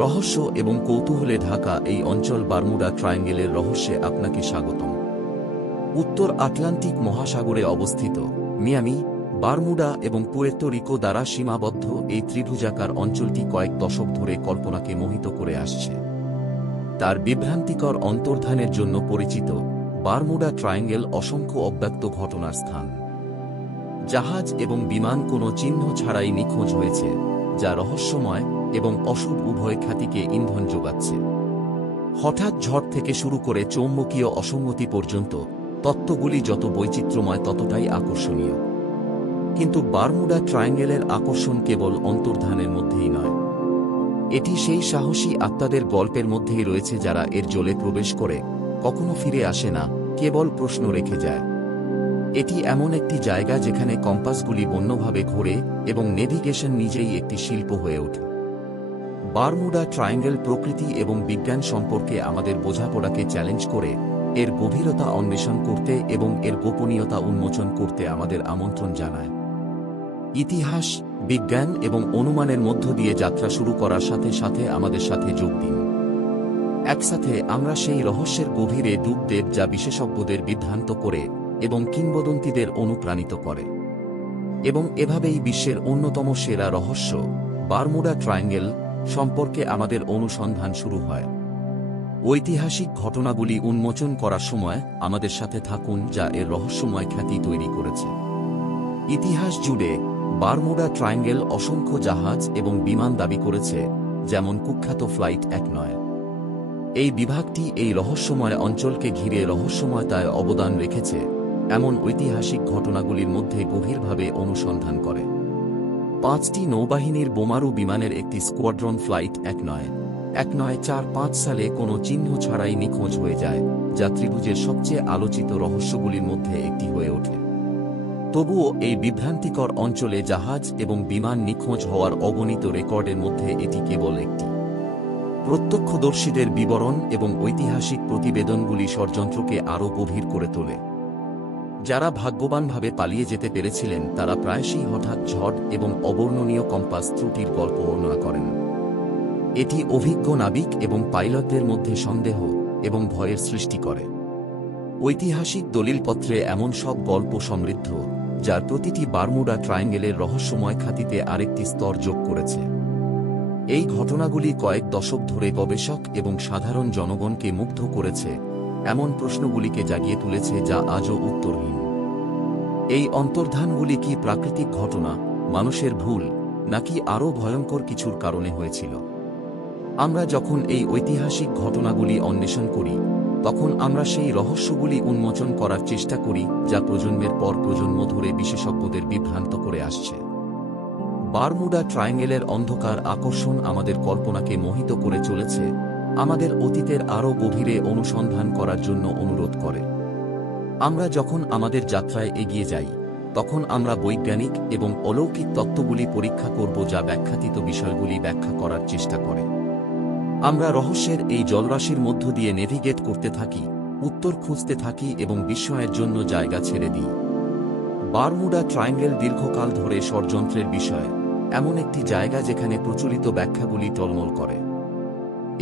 রহস্য এবং কৌতূহলে ঢাকা এই অঞ্চল বারমুডা ট্রায়াঙ্গেলের রহস্যে আপনাকে স্বাগতম। উত্তর আটলান্টিক মহাসাগরে অবস্থিত মিয়ামি, বারমুডা এবং পুয়ের্তো রিকো দ্বারা সীমাবদ্ধ এই ত্রিভুজাকার অঞ্চলটি কয়েক দশক ধরে কল্পনাকে মোহিত করে আসছে। তার বিভ্রান্তিকর অন্তর্ধানের জন্য পরিচিত বারমুডা ট্রায়াঙ্গেল অসংখ্য অব্যক্ত ঘটনার স্থান। জাহাজ এবং বিমান কোনো চিহ্ন ছাড়াই নিখোঁজ হয়েছে, যা রহস্যময় এবং অশুভ উভয় খ্যাতিকে ইন্ধন যোগাচ্ছে। হঠাৎ ঝড় থেকে শুরু করে চৌম্বকীয় অসঙ্গতি পর্যন্ত তত্ত্বগুলি যত বৈচিত্র্যময় ততটাই আকর্ষণীয়। কিন্তু বারমুডা ট্রায়াঙ্গেলের আকর্ষণ কেবল অন্তর্ধানের মধ্যেই নয়, এটি সেই সাহসী আত্মাদের গল্পের মধ্যেই রয়েছে যারা এর জলে প্রবেশ করে কখনো ফিরে আসে না, কেবল প্রশ্ন রেখে যায়। এটি এমন একটি জায়গা যেখানে কম্পাসগুলি বন্যভাবে ঘোরে এবং নেভিগেশন নিজেই একটি শিল্প হয়ে ওঠে। বারমুডা ট্রায়াঙ্গেল প্রকৃতি এবং বিজ্ঞান সম্পর্কে আমাদের বোঝাপড়াকে চ্যালেঞ্জ করে এর গভীরতা অন্বেষণ করতে এবং এর গোপনীয়তা উন্মোচন করতে আমাদের আমন্ত্রণ জানায়। ইতিহাস, বিজ্ঞান এবং অনুমানের মধ্য দিয়ে যাত্রা শুরু করার সাথে সাথে আমাদের সাথে যোগ দিন। একসাথে আমরা সেই রহস্যের গভীরে ডুব দেব যা বিশেষজ্ঞদের বিভ্রান্ত করে এবং কিংবদন্তিদের অনুপ্রাণিত করে। এবং এভাবেই বিশ্বের অন্যতম সেরা রহস্য বারমুডা ট্রায়াঙ্গেল সম্পর্কে আমাদের অনুসন্ধান শুরু হয়। ঐতিহাসিক ঘটনাগুলি উন্মোচন করার সময় আমাদের সাথে থাকুন, যা এর রহস্যময় খ্যাতি তৈরি করেছে। ইতিহাস জুড়ে বারমুডা ট্রায়াঙ্গেল অসংখ্য জাহাজ এবং বিমান দাবি করেছে, যেমন কুখ্যাত ফ্লাইট ১৯। এই বিভাগটি এই রহস্যময় অঞ্চলকে ঘিরে রহস্যময়তায় অবদান রেখেছে এমন ঐতিহাসিক ঘটনাগুলির মধ্যে গভীরভাবে অনুসন্ধান করে। ৫টি নৌবাহিনীর বোমারু বিমানের একটি স্কোয়াড্রন ফ্লাইট ১৯৪৫ সালে কোনো চিহ্ন ছাড়াই নিখোঁজ হয়ে যায়, যা ত্রিভুজের সবচেয়ে আলোচিত রহস্যগুলির মধ্যে একটি হয়ে ওঠে। তবুও এই বিভ্রান্তিকর অঞ্চলে জাহাজ এবং বিমান নিখোঁজ হওয়ার অগণিত রেকর্ডের মধ্যে এটি কেবল একটি। প্রত্যক্ষদর্শীদের বিবরণ এবং ঐতিহাসিক প্রতিবেদনগুলি ষড়যন্ত্রকে আরও গভীর করে তোলে। যারা ভাগ্যবানভাবে পালিয়ে যেতে পেরেছিলেন তারা প্রায়শই হঠাৎ ঝড় এবং অবর্ণনীয় কম্পাস ত্রুটির গল্প বর্ণনা করেন। এটি অভিজ্ঞ নাবিক এবং পাইলটদের মধ্যে সন্দেহ এবং ভয়ের সৃষ্টি করে। ঐতিহাসিক দলিলপত্রে এমন সব গল্প সমৃদ্ধ, যার প্রতিটি বারমুডা ট্রায়াঙ্গেলের রহস্যময় খ্যাতিতে আরেকটি স্তর যোগ করেছে। এই ঘটনাগুলি কয়েক দশক ধরে গবেষক এবং সাধারণ জনগণকে মুগ্ধ করেছে, এমন প্রশ্নগুলিকে জাগিয়ে তুলেছে যা আজও উত্তরহীন। এই অন্তর্ধানগুলি কি প্রাকৃতিক ঘটনা, মানুষের ভুল, নাকি আরও ভয়ঙ্কর কিছুর কারণে হয়েছিল? আমরা যখন এই ঐতিহাসিক ঘটনাগুলি অন্বেষণ করি, তখন আমরা সেই রহস্যগুলি উন্মোচন করার চেষ্টা করি যা প্রজন্মের পর প্রজন্ম ধরে বিশেষজ্ঞদের বিভ্রান্ত করে আসছে। বারমুডা ট্রায়াঙ্গেলের অন্ধকার আকর্ষণ আমাদের কল্পনাকে মোহিত করে চলেছে, আমাদের অতীতের আরও গভীরে অনুসন্ধান করার জন্য অনুরোধ করে। আমরা যখন আমাদের যাত্রায় এগিয়ে যাই, তখন আমরা বৈজ্ঞানিক এবং অলৌকিক তত্ত্বগুলি পরীক্ষা করব যা ব্যাখ্যাতীত বিষয়গুলি ব্যাখ্যা করার চেষ্টা করে। আমরা রহস্যের এই জলরাশির মধ্য দিয়ে নেভিগেট করতে থাকি, উত্তর খুঁজতে থাকি এবং বিস্ময়ের জন্য জায়গা ছেড়ে দিই। বারমুডা ট্রায়াঙ্গেল দীর্ঘকাল ধরে ষড়যন্ত্রের বিষয়, এমন একটি জায়গা যেখানে প্রচলিত ব্যাখ্যাগুলি টলমল করে।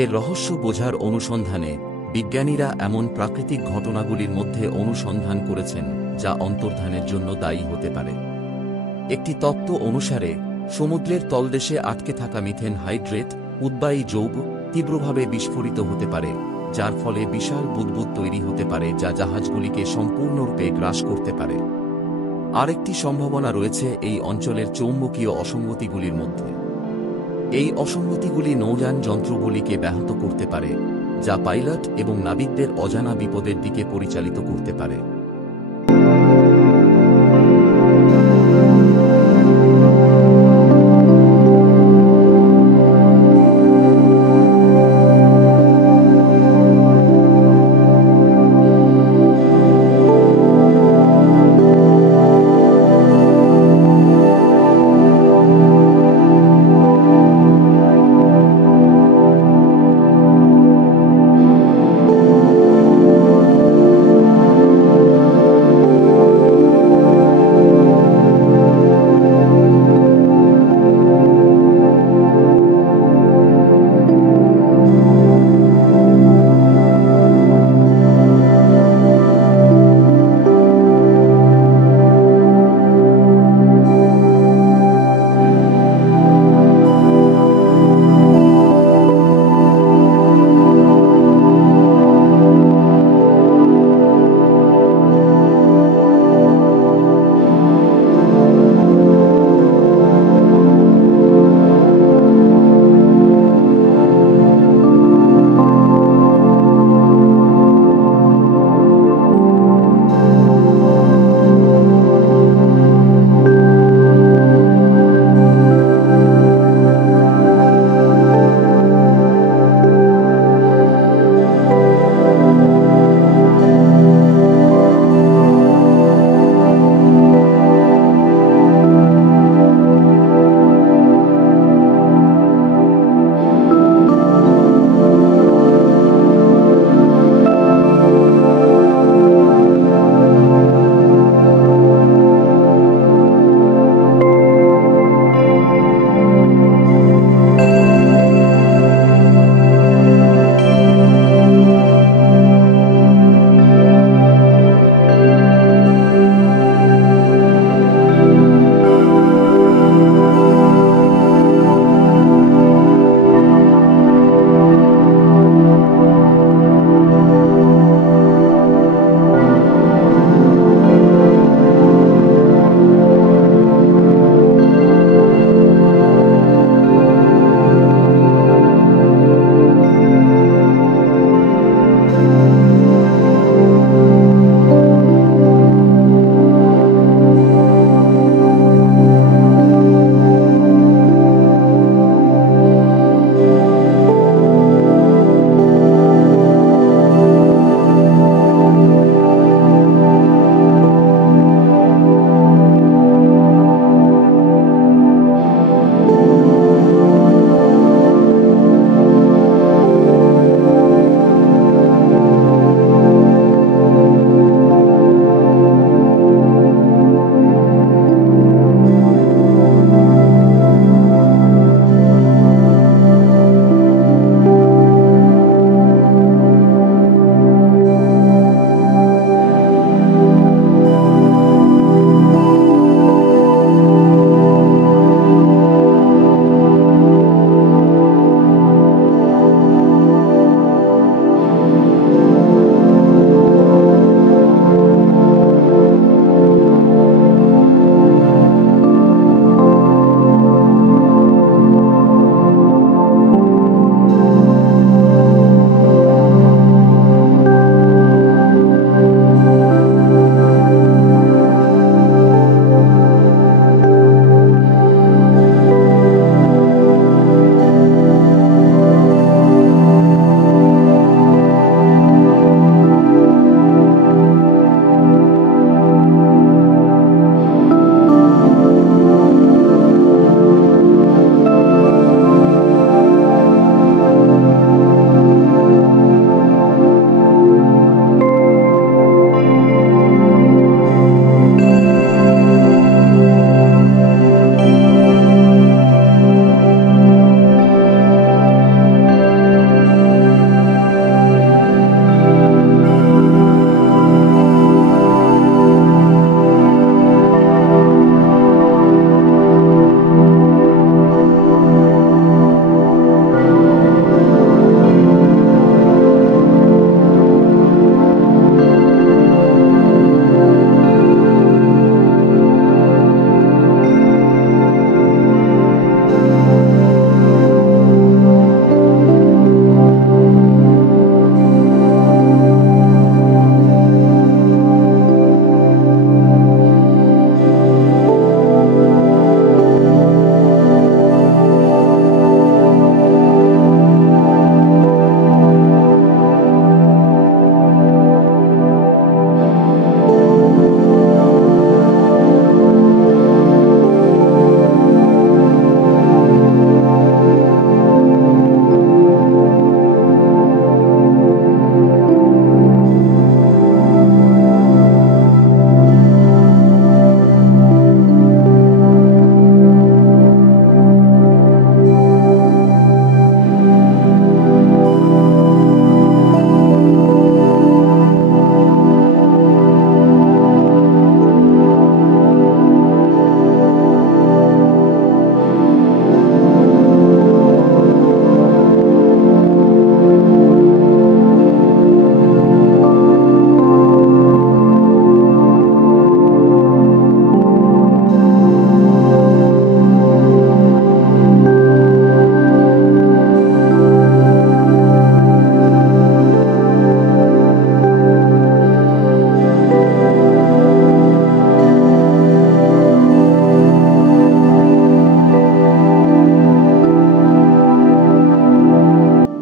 এর রহস্য বোঝার অনুসন্ধানে বিজ্ঞানীরা এমন প্রাকৃতিক ঘটনাগুলির মধ্যে অনুসন্ধান করেছেন যা অন্তর্ধানের জন্য দায়ী হতে পারে। একটি তত্ত্ব অনুসারে সমুদ্রের তলদেশে আটকে থাকা মিথেন হাইড্রেট, উদ্বায়ী যৌগ, তীব্রভাবে বিস্ফোরিত হতে পারে, যার ফলে বিশাল বুদবুদ তৈরি হতে পারে যা জাহাজগুলিকে সম্পূর্ণরূপে গ্রাস করতে পারে। আরেকটি সম্ভাবনা রয়েছে এই অঞ্চলের চৌম্বকীয় অসঙ্গতিগুলির মধ্যে। এই অসঙ্গতিগুলি নৌযান যন্ত্রগুলিকে ব্যাহত করতে পারে, যা পাইলট এবং নাবিকদের অজানা বিপদের দিকে পরিচালিত করতে পারে।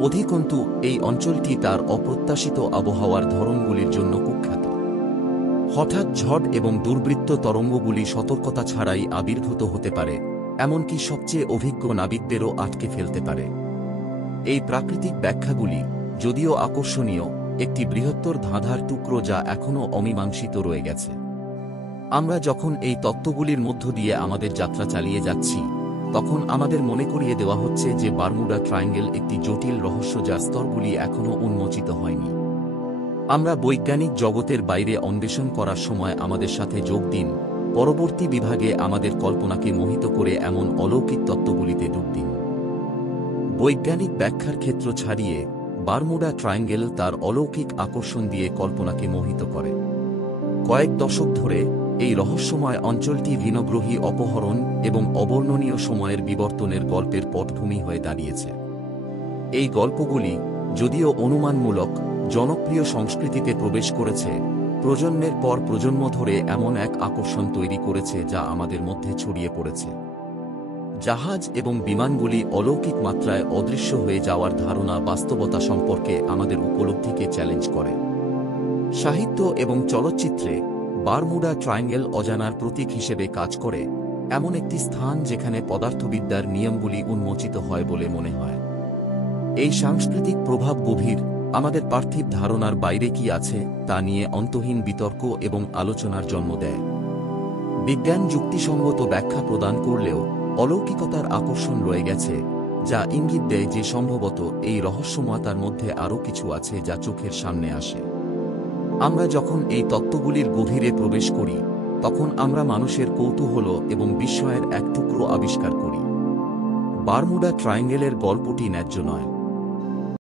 অধিকন্তু এই অঞ্চলটি তার অপ্রত্যাশিত আবহাওয়ার ধরনগুলির জন্য কুখ্যাত। হঠাৎ ঝড় এবং দুর্বৃত্ত তরঙ্গগুলি সতর্কতা ছাড়াই আবির্ভূত হতে পারে, এমনকি সবচেয়ে অভিজ্ঞ নাবিকদেরও আটকে ফেলতে পারে। এই প্রাকৃতিক ব্যাখ্যাগুলি, যদিও আকর্ষণীয়, একটি বৃহত্তর ধাঁধার টুকরো যা এখনও অমীমাংসিত রয়ে গেছে। আমরা যখন এই তত্ত্বগুলির মধ্য দিয়ে আমাদের যাত্রা চালিয়ে যাচ্ছি, তখন আমাদের মনে করিয়ে দেওয়া হচ্ছে যে বারমুডা ট্রায়াঙ্গেল একটি জটিল রহস্য যার স্তরগুলি এখনও উন্মোচিত হয়নি। আমরা বৈজ্ঞানিক জগতের বাইরে অন্বেষণ করার সময় আমাদের সাথে যোগ দিন, পরবর্তী বিভাগে আমাদের কল্পনাকে মোহিত করে এমন অলৌকিক তত্ত্বগুলিতে ডুব দিন। বৈজ্ঞানিক ব্যাখ্যার ক্ষেত্র ছাড়িয়ে বারমুডা ট্রায়াঙ্গেল তার অলৌকিক আকর্ষণ দিয়ে কল্পনাকে মোহিত করে। কয়েক দশক ধরে এই রহস্যময় অঞ্চলটি ভিনগ্রহী অপহরণ এবং অবর্ণনীয় সময়ের বিবর্তনের গল্পের পটভূমি হয়ে দাঁড়িয়েছে। এই গল্পগুলি, যদিও অনুমানমূলক, জনপ্রিয় সংস্কৃতিতে প্রবেশ করেছে, প্রজন্মের পর প্রজন্ম ধরে এমন এক আকর্ষণ তৈরি করেছে যা আমাদের মধ্যে ছড়িয়ে পড়েছে। জাহাজ এবং বিমানগুলি অলৌকিক মাত্রায় অদৃশ্য হয়ে যাওয়ার ধারণা বাস্তবতা সম্পর্কে আমাদের উপলব্ধিকে চ্যালেঞ্জ করে। সাহিত্য এবং চলচ্চিত্রে বারমুডা ট্রায়াঙ্গেল অজানার প্রতীক হিসেবে কাজ করে, এমন একটি স্থান যেখানে পদার্থবিদ্যার নিয়মগুলি উন্মোচিত হয় বলে মনে হয়। এই সাংস্কৃতিক প্রভাব গভীর, আমাদের পার্থিব ধারণার বাইরে কি আছে তা নিয়ে অন্তহীন বিতর্ক এবং আলোচনার জন্ম দেয়। বিজ্ঞান যুক্তিসঙ্গত ব্যাখ্যা প্রদান করলেও অলৌকিকতার আকর্ষণ রয়ে গেছে, যা ইঙ্গিত দেয় যে সম্ভবত এই রহস্যময়তার মধ্যে আরও কিছু আছে যা চোখের সামনে আসে। আমরা যখন এই তত্ত্বগুলির গভীরে প্রবেশ করি, তখন আমরা মানুষের কৌতূহল এবং বিস্ময়ের এক টুকরো আবিষ্কার করি। বারমুডা ট্রায়াঙ্গেলের গল্পটি ন্যায্য নয়।